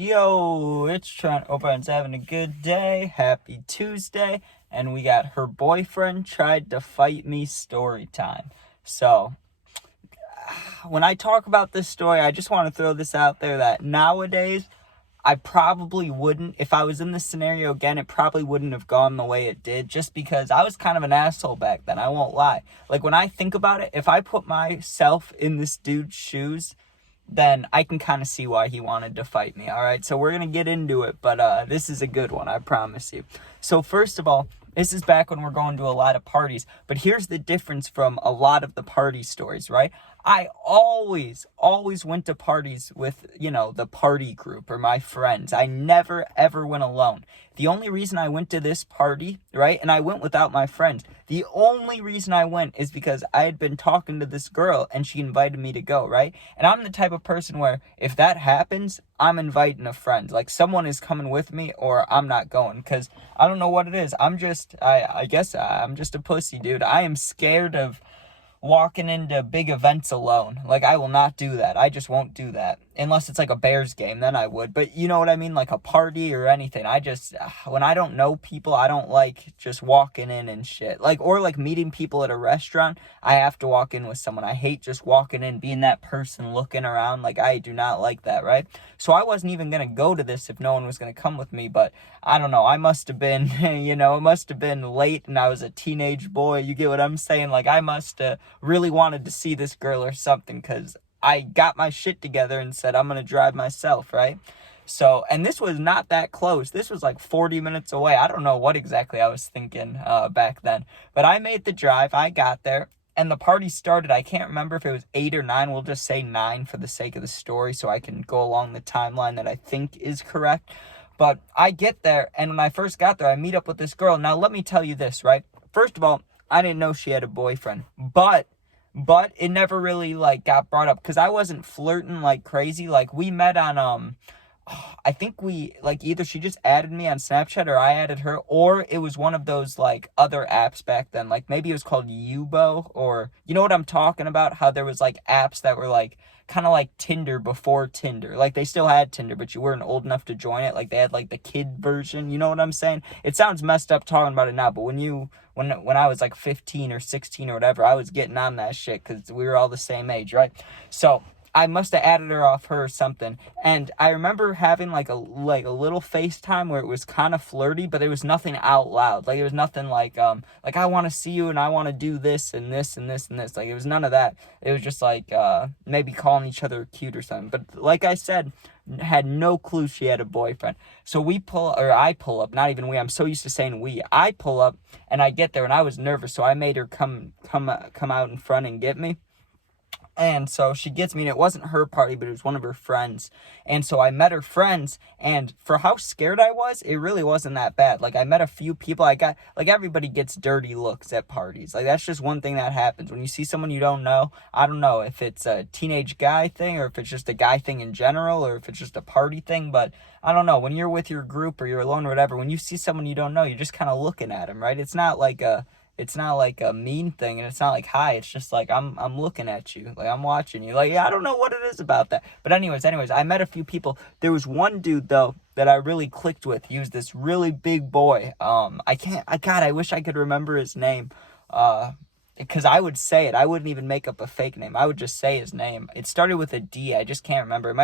Yo, it's Trent. Hope everyone's having a good day. Happy Tuesday. And we got her boyfriend tried to fight me story time. So, when I talk about this story, I just want to throw this out there that nowadays, I probably wouldn't, if I was in this scenario again, it probably wouldn't have gone the way it did, just because I was kind of an asshole back then. I won't lie. Like, when I think about it, if I put myself in this dude's shoes, then I can kind of see why he wanted to fight me. All right, so we're going to get into it, but this is a good one, I promise you. So first of all, this is back when we're going to a lot of parties, but here's the difference from a lot of the party stories, right? I always went to parties with, the party group or my friends. I never, ever went alone. The only reason I went to this party, right, and I went without my friends, the only reason I went is because I had been talking to this girl and she invited me to go, right? And I'm the type of person where if that happens, I'm inviting a friend. Like, someone is coming with me or I'm not going, because I don't know what it is. I guess I'm just a pussy, dude. I am scared of walking into big events alone. Like, I will not do that. I just won't do that. Unless it's like a Bears game, then I would. But you know what I mean? Like a party or anything. When I don't know people, I don't like just walking in and shit. Like, or like meeting people at a restaurant, I have to walk in with someone. I hate just walking in, being that person looking around. Like, I do not like that, right? So I wasn't even going to go to this if no one was going to come with me. But I don't know. I must have been, it must have been late and I was a teenage boy. You get what I'm saying? Like, I must have really wanted to see this girl or something, because I got my shit together and said, I'm going to drive myself, right? So, and this was not that close. This was like 40 minutes away. I don't know what exactly I was thinking back then. But I made the drive. I got there. And the party started. I can't remember if it was 8 or 9. We'll just say 9 for the sake of the story so I can go along the timeline that I think is correct. But I get there, and when I first got there, I meet up with this girl. Now, let me tell you this, right? First of all, I didn't know she had a boyfriend. But it never really, like, got brought up, because I wasn't flirting like crazy. Like, we met on, I think either she just added me on Snapchat or I added her, or it was one of those, like, other apps back then. Like, maybe it was called Yubo, or, you know what I'm talking about? How there was, like, apps that were, like, kind of like Tinder before Tinder. Like, they still had Tinder, but you weren't old enough to join it. Like, they had, like, the kid version. You know what I'm saying? It sounds messed up talking about it now, but when I was, like, 15 or 16 or whatever, I was getting on that shit, because we were all the same age, right? So I must have added her off her or something. And I remember having like a little FaceTime where it was kind of flirty, but there was nothing out loud. Like, it was nothing like I want to see you and I want to do this and this and this and this. Like, it was none of that. It was just like maybe calling each other cute or something. But like I said, had no clue she had a boyfriend. So I pull up, not even we. I'm so used to saying we. I pull up and I get there and I was nervous, so I made her come out in front and get me. And so she gets me, and it wasn't her party, but it was one of her friends. And so I met her friends, and for how scared I was, it really wasn't that bad. Like, I met a few people. Everybody gets dirty looks at parties. Like, that's just one thing that happens. When you see someone you don't know, I don't know if it's a teenage guy thing, or if it's just a guy thing in general, or if it's just a party thing, but I don't know. When you're with your group or you're alone or whatever, when you see someone you don't know, you're just kind of looking at them, right? It's not like a mean thing, and it's not like hi. It's just like I'm looking at you, like I'm watching you. Like, I don't know what it is about that. But anyways, I met a few people. There was one dude though that I really clicked with. He was this really big boy. I wish I could remember his name. Because I would say it. I wouldn't even make up a fake name. I would just say his name. It started with a D. I just can't remember.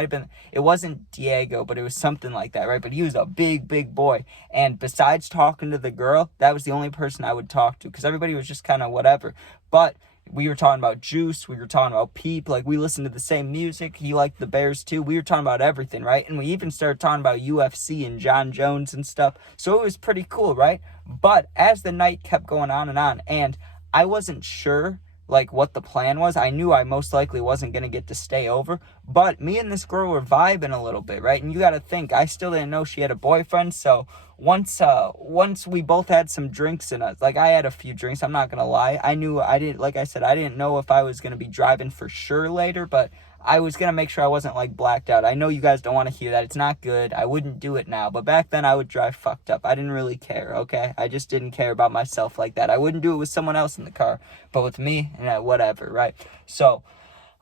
It wasn't Diego, but it was something like that, right? But he was a big, big boy. And besides talking to the girl, that was the only person I would talk to, because everybody was just kind of whatever. But we were talking about Juice. We were talking about Peep. Like, we listened to the same music. He liked the Bears too. We were talking about everything, right? And we even started talking about UFC and John Jones and stuff. So it was pretty cool, right? But as the night kept going on, and I wasn't sure, like, what the plan was. I knew I most likely wasn't going to get to stay over, but me and this girl were vibing a little bit, right? And you got to think, I still didn't know she had a boyfriend, so once we both had some drinks in us, like, I had a few drinks, I'm not going to lie. I didn't know if I was going to be driving for sure later, but I was going to make sure I wasn't, like, blacked out. I know you guys don't want to hear that. It's not good. I wouldn't do it now. But back then, I would drive fucked up. I didn't really care, okay? I just didn't care about myself like that. I wouldn't do it with someone else in the car. But with me, whatever, right? So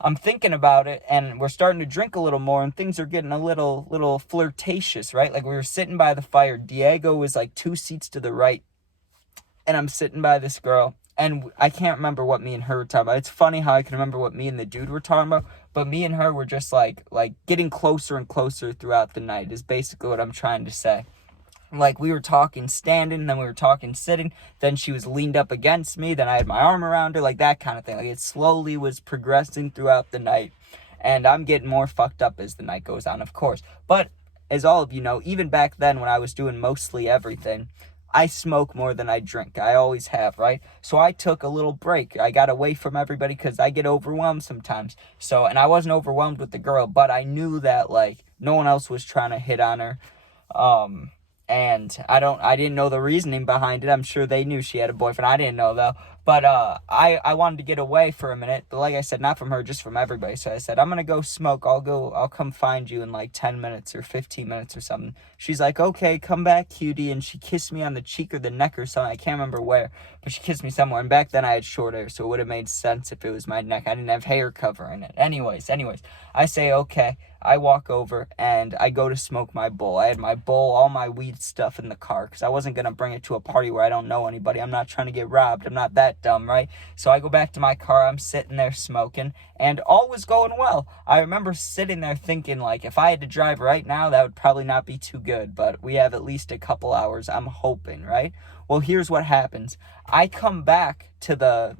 I'm thinking about it, and we're starting to drink a little more, and things are getting a little flirtatious, right? Like, we were sitting by the fire. Diego was like 2 seats to the right, and I'm sitting by this girl, and I can't remember what me and her were talking about. It's funny how I can remember what me and the dude were talking about, but me and her were just like getting closer and closer throughout the night is basically what I'm trying to say. Like, we were talking standing, then we were talking sitting, then she was leaned up against me, then I had my arm around her, like that kind of thing. Like, it slowly was progressing throughout the night, and I'm getting more fucked up as the night goes on, of course. But as all of you know, even back then when I was doing mostly everything, I smoke more than I drink. I always have, right? So I took a little break. I got away from everybody because I get overwhelmed sometimes. So, and I wasn't overwhelmed with the girl, but I knew that, like, no one else was trying to hit on her. And I didn't know the reasoning behind it. I'm sure they knew she had a boyfriend. I didn't know, though. But I wanted to get away for a minute. But like I said, not from her, just from everybody. So I said, I'm going to go smoke. I'll come find you in like 10 minutes or 15 minutes or something. She's like, okay, come back, cutie. And she kissed me on the cheek or the neck or something. I can't remember where, but she kissed me somewhere. And back then I had short hair, so it would have made sense if it was my neck. I didn't have hair covering it. Anyways, I say, okay. I walk over and I go to smoke my bowl. I had my bowl, all my weed stuff in the car because I wasn't going to bring it to a party where I don't know anybody. I'm not trying to get robbed. I'm not that dumb, right? So I go back to my car. I'm sitting there smoking and all was going well. I remember sitting there thinking, like, if I had to drive right now, that would probably not be too good, but we have at least a couple hours. I'm hoping, right? Well, here's what happens. I come back to the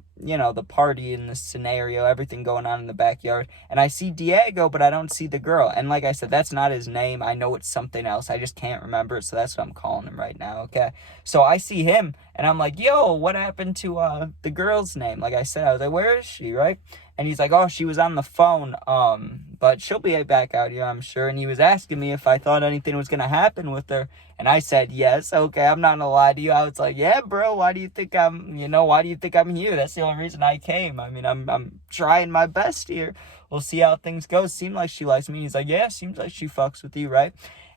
party in the scenario, everything going on in the backyard, and I see Diego, but I don't see the girl. And like I said, that's not his name. I know it's something else. I just can't remember it, so that's what I'm calling him right now, okay? So I see him, and I'm like, yo, what happened to the girl's name? Like I said, I was like, where is she, right? And he's like, oh, she was on the phone, but she'll be back out here, I'm sure. And he was asking me if I thought anything was going to happen with her. And I said, yes, okay, I'm not going to lie to you. I was like, yeah, bro, why do you think I'm here? That's the only reason I came. I mean, I'm trying my best here. We'll see how things go. Seemed like she likes me. He's like, yeah, seems like she fucks with you, right?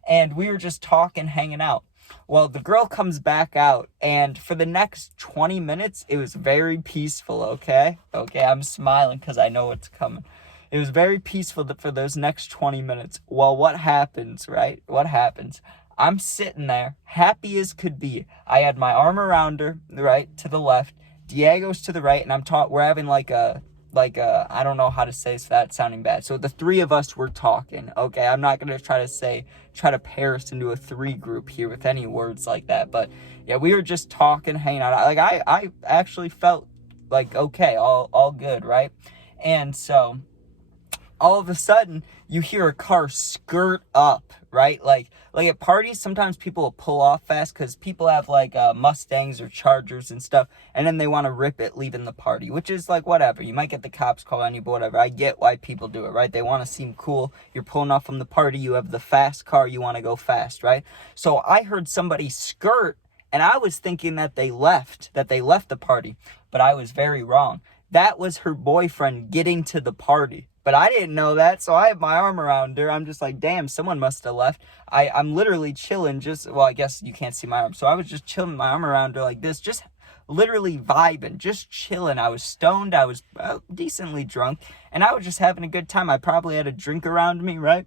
And we were just talking, hanging out. Well, the girl comes back out, and for the next 20 minutes, it was very peaceful, okay? Okay, I'm smiling because I know what's coming. It was very peaceful for those next 20 minutes. Well, what happens, right? What happens? I'm sitting there, happy as could be. I had my arm around her, right, to the left. Diego's to the right, and we're having like a, I don't know how to say so that's sounding bad. So the three of us were talking, okay? I'm not going to try to pair us into a 3 group here with any words like that. But yeah, we were just talking, hanging out. Like, I actually felt like, okay, all good, right? And so all of a sudden you hear a car skirt up, right? Like at parties, sometimes people will pull off fast because people have like Mustangs or Chargers and stuff, and then they want to rip it leaving the party, which is like whatever. You might get the cops called on you, but whatever. I get why people do it, right? They want to seem cool. You're pulling off from the party. You have the fast car. You want to go fast, right? So I heard somebody skirt, and I was thinking that they left the party, but I was very wrong. That was her boyfriend getting to the party. But I didn't know that, so I have my arm around her. I'm just like, damn, someone must have left. I'm literally chilling, I guess you can't see my arm. So I was just chilling, my arm around her like this, just literally vibing, just chilling. I was stoned, I was decently drunk, and I was just having a good time. I probably had a drink around me, right?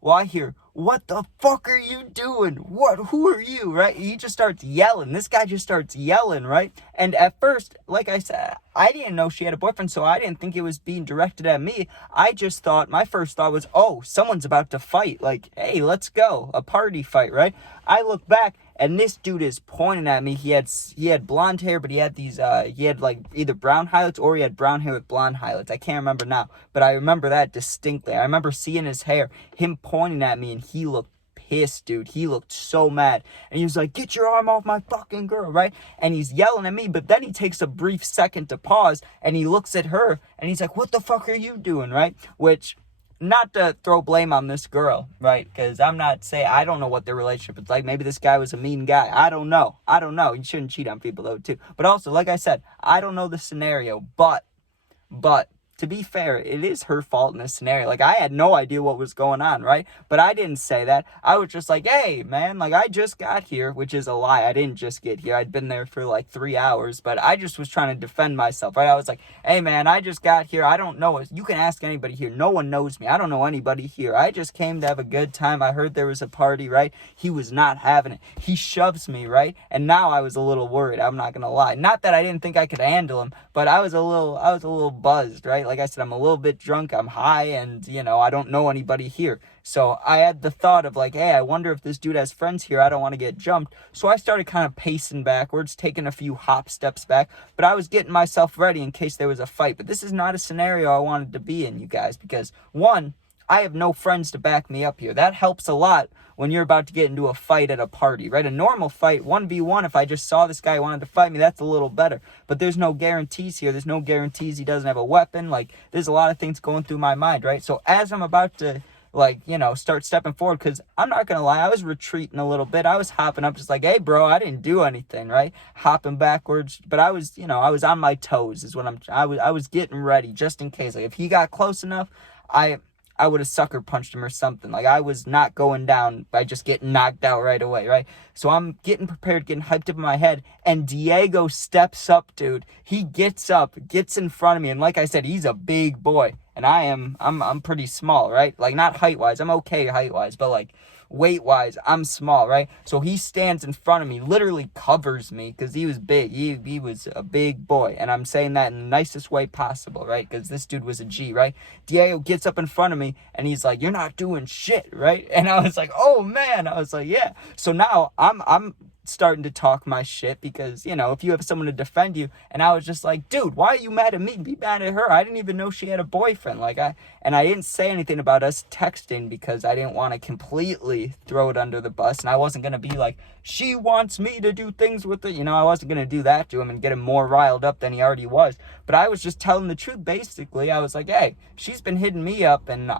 Well, I hear, what the fuck are you doing? Who are you, right? He just starts yelling. This guy just starts yelling, right? And at first, like I said, I didn't know she had a boyfriend, so I didn't think it was being directed at me. I just thought, my first thought was, oh, someone's about to fight. Like, hey, let's go. A party fight, right? I look back, and this dude is pointing at me. He had blonde hair, but he had these, he had like either brown highlights or he had brown hair with blonde highlights. I can't remember now, but I remember that distinctly. I remember seeing his hair, him pointing at me, and he looked pissed, dude. He looked so mad. And he was like, get your arm off my fucking girl, right? And he's yelling at me, but then he takes a brief second to pause, and he looks at her, and he's like, what the fuck are you doing, right? Which, not to throw blame on this girl, right? Because I don't know what their relationship is like. Maybe this guy was a mean guy. I don't know. You shouldn't cheat on people, though, too. But also, like I said, I don't know the scenario, but to be fair, it is her fault in this scenario. Like, I had no idea what was going on, right? But I didn't say that. I was just like, hey, man, like, I just got here, which is a lie. I didn't just get here. I'd been there for like 3 hours, but I just was trying to defend myself, right? I was like, hey, man, I just got here. I don't know. You can ask anybody here. No one knows me. I don't know anybody here. I just came to have a good time. I heard there was a party, right? He was not having it. He shoves me, right? And now I was a little worried. I'm not going to lie. Not that I didn't think I could handle him, but I was a little buzzed, right? Like I said, I'm a little bit drunk, I'm high, and, I don't know anybody here. So I had the thought of like, hey, I wonder if this dude has friends here. I don't want to get jumped. So I started kind of pacing backwards, taking a few hop steps back, but I was getting myself ready in case there was a fight. But this is not a scenario I wanted to be in, you guys, because one, I have no friends to back me up here. That helps a lot when you're about to get into a fight at a party, right? A normal fight, 1v1, if I just saw this guy who wanted to fight me, that's a little better. But there's no guarantees here. There's no guarantees he doesn't have a weapon. Like, there's a lot of things going through my mind, right? So as I'm about to, start stepping forward, because I'm not going to lie, I was retreating a little bit. I was hopping up just like, hey, bro, I didn't do anything, right? Hopping backwards. But I was, I was on my toes is what I was getting ready just in case. Like, if he got close enough, I would have sucker punched him or something. Like, I was not going down by just getting knocked out right away, right? So I'm getting prepared, getting hyped up in my head, and Diego steps up, dude. He gets up, gets in front of me, and like I said, he's a big boy, and I'm pretty small, right? Like, not height-wise, I'm okay height-wise, but like, weight-wise, I'm small, right? So he stands in front of me, literally covers me, because he was big. He was a big boy, and I'm saying that in the nicest way possible, right? Because this dude was a G, right? Diego gets up in front of me, and he's like, you're not doing shit, right? And I was like, oh, man. I was like, yeah. So now I'm starting to talk my shit because, if you have someone to defend you, and I was just like, dude, why are you mad at me? Be mad at her. I didn't even know she had a boyfriend. I didn't say anything about us texting because I didn't want to completely throw it under the bus, and I wasn't going to be like, she wants me to do things with it. I wasn't going to do that to him and get him more riled up than he already was, but I was just telling the truth. Basically, I was like, hey, she's been hitting me up, and,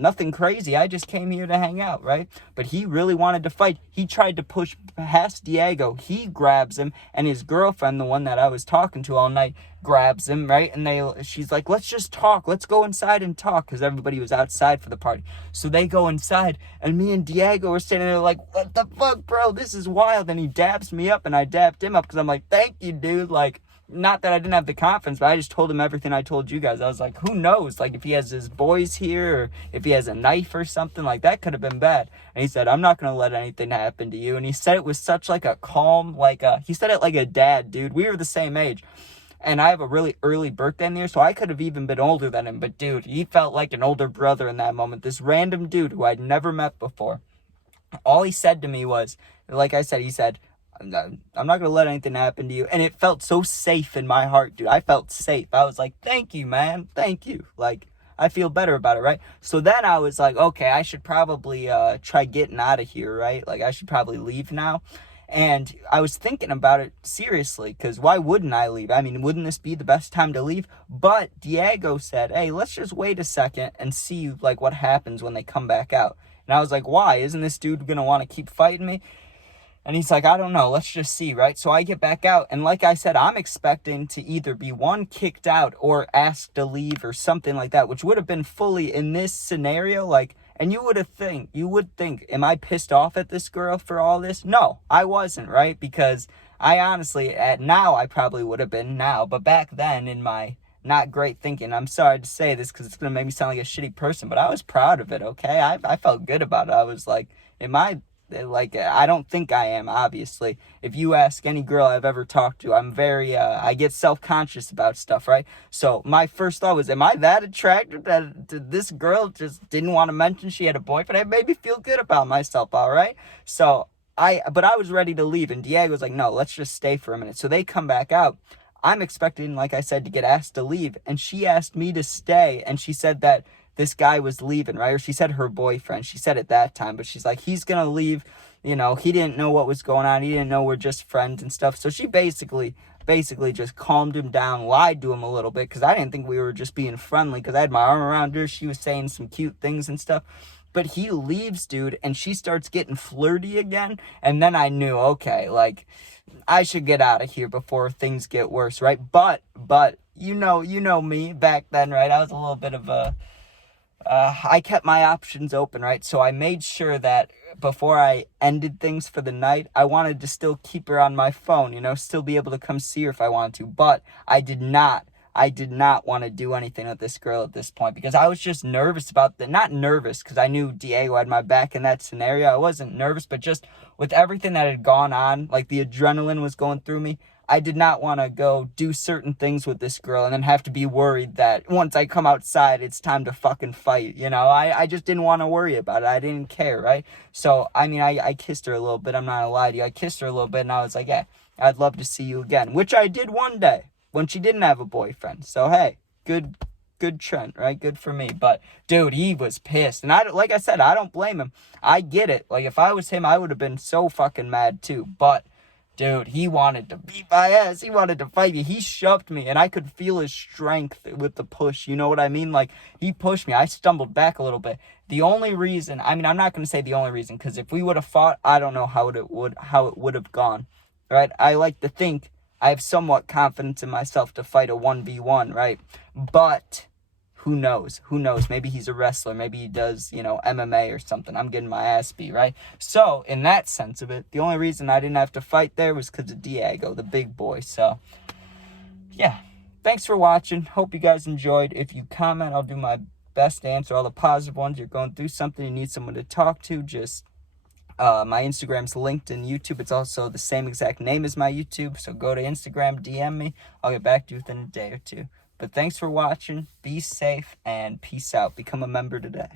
nothing crazy. I just came here to hang out, right? But he really wanted to fight. He tried to push past Diego. He grabs him, and his girlfriend, the one that I was talking to all night, grabs him, right? And she's like, let's just talk. Let's go inside and talk, because everybody was outside for the party. So they go inside, and me and Diego were standing there like, what the fuck, bro? This is wild. And he dabs me up, and I dabbed him up, because I'm like, thank you, dude. Like, not that I didn't have the confidence, but I just told him everything I told you guys. I was like, who knows? Like, if he has his boys here, or if he has a knife or something, like, that could have been bad. And he said, I'm not going to let anything happen to you. And he said it with such, like, a calm, he said it like a dad, dude. We were the same age. And I have a really early birthday in there, so I could have even been older than him. But, dude, he felt like an older brother in that moment. This random dude who I'd never met before. All he said to me was, like I said, he said, I'm not going to let anything happen to you. And it felt so safe in my heart, dude. I felt safe. I was like, thank you, man. Thank you. Like, I feel better about it, right? So then I was like, okay, I should probably try getting out of here, right? Like, I should probably leave now. And I was thinking about it seriously, because why wouldn't I leave? I mean, wouldn't this be the best time to leave? But Diego said, hey, let's just wait a second and see, like, what happens when they come back out. And I was like, why? Isn't this dude going to want to keep fighting me? And he's like, I don't know. Let's just see, right? So I get back out. And like I said, I'm expecting to either be kicked out or asked to leave or something like that, which would have been fully in this scenario. Like, and you would think, am I pissed off at this girl for all this? No, I wasn't, right? Because I honestly, I probably would have been now. But back then in my not great thinking, I'm sorry to say this because it's going to make me sound like a shitty person, but I was proud of it, okay? I felt good about it. I was like, I don't think I am, obviously. If you ask any girl I've ever talked to, I'm very, I get self-conscious about stuff, right? So my first thought was, am I that attracted that this girl just didn't want to mention she had a boyfriend? It made me feel good about myself, all right? But I was ready to leave, and Diego was like, no, let's just stay for a minute. So they come back out. I'm expecting, like I said, to get asked to leave, and she asked me to stay, and she said that this guy was leaving, right? Or she said her boyfriend. She said it that time, but she's like, he's going to leave. He didn't know what was going on. He didn't know we're just friends and stuff. So she basically just calmed him down, lied to him a little bit, because I didn't think we were just being friendly, because I had my arm around her. She was saying some cute things and stuff. But he leaves, dude, and she starts getting flirty again. And then I knew, okay, like, I should get out of here before things get worse, right? But you know me back then, right? I was a little bit of a, I kept my options open, right? So I made sure that before I ended things for the night, I wanted to still keep her on my phone, still be able to come see her if I wanted to. But I did not want to do anything with this girl at this point because I was just nervous about that. Not nervous because I knew Diego had my back in that scenario. I wasn't nervous, but just with everything that had gone on, like the adrenaline was going through me. I did not want to go do certain things with this girl and then have to be worried that once I come outside, it's time to fucking fight. I just didn't want to worry about it. I didn't care, right? So, I mean, I kissed her a little bit. I'm not gonna lie to you. I kissed her a little bit and I was like, hey, I'd love to see you again, which I did one day when she didn't have a boyfriend. So, hey, good Trent, right? Good for me. But, dude, he was pissed. And like I said, I don't blame him. I get it. Like, if I was him, I would have been so fucking mad too. But, dude, he wanted to beat my ass. He wanted to fight me. He shoved me, and I could feel his strength with the push. You know what I mean? Like, he pushed me. I stumbled back a little bit. The only reason, I mean, I'm not going to say the only reason, because if we would have fought, I don't know how it would have gone, right? I like to think I have somewhat confidence in myself to fight a 1v1, right? But who knows? Maybe he's a wrestler. Maybe he does, MMA or something. I'm getting my ass beat, right? So, in that sense of it, the only reason I didn't have to fight there was because of Diego, the big boy. So, yeah. Thanks for watching. Hope you guys enjoyed. If you comment, I'll do my best to answer all the positive ones. You're going through something, you need someone to talk to, just... my Instagram's linked in YouTube. It's also the same exact name as my YouTube. So go to Instagram, DM me. I'll get back to you within a day or two. But thanks for watching. Be safe and peace out. Become a member today.